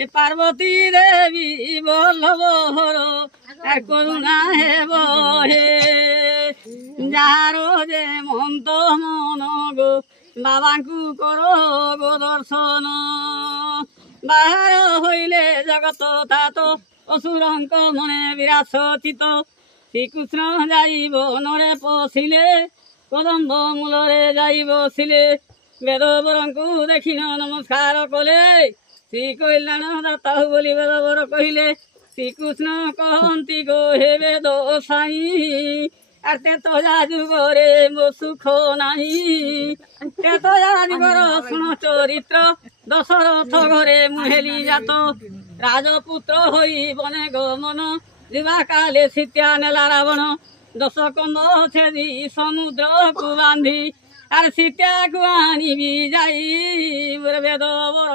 এ পার্বতী দেবী বল্লভর করুণা হেব হে যার যে মন্ত মন গো বাবাଙ୍କୁ কর গো দর্শন বাହାର হইলে জগত তাত অসুরঙ্ক মনে বিরাস চিত শ্রীকৃষ্ণ যাই বନରେ পশিলে কদম্ব মূলরে যাই বসিলে বেদবরଙ୍କୁ ଦେଖିନ ନମସ୍କାର କଲେ ଶ୍ରୀ କଲ୍ୟାଣ ଦାତା ବୋଲି ବେଦବର କହିଲେ ଶ୍ରୀକୃଷ୍ଣ କହନ୍ତି ଗୋ ହେ ବେଦ ସାଇ ତେତୟା ଯୁଗରେ ମୋ ସୁଖ ନାହିଁ ତେତୟା ଯୁଗର ଶୁଣ ଚରିତ୍ର ଦଶରଥ ଘରେ ମୁଁ ହେଲି ଜାତ ରାଜପୁତ୍ର ହୋଇ ବନେ ଗମନ ଯିବା କାଲେ ସୀତା ନେଲା ରାବଣ ଦଶ କନ୍ଧ ଛେଦି ସମୁଦ୍ରକୁ ବାନ୍ଧି আর সীতাକୁ আনিবি যাই বেদ বর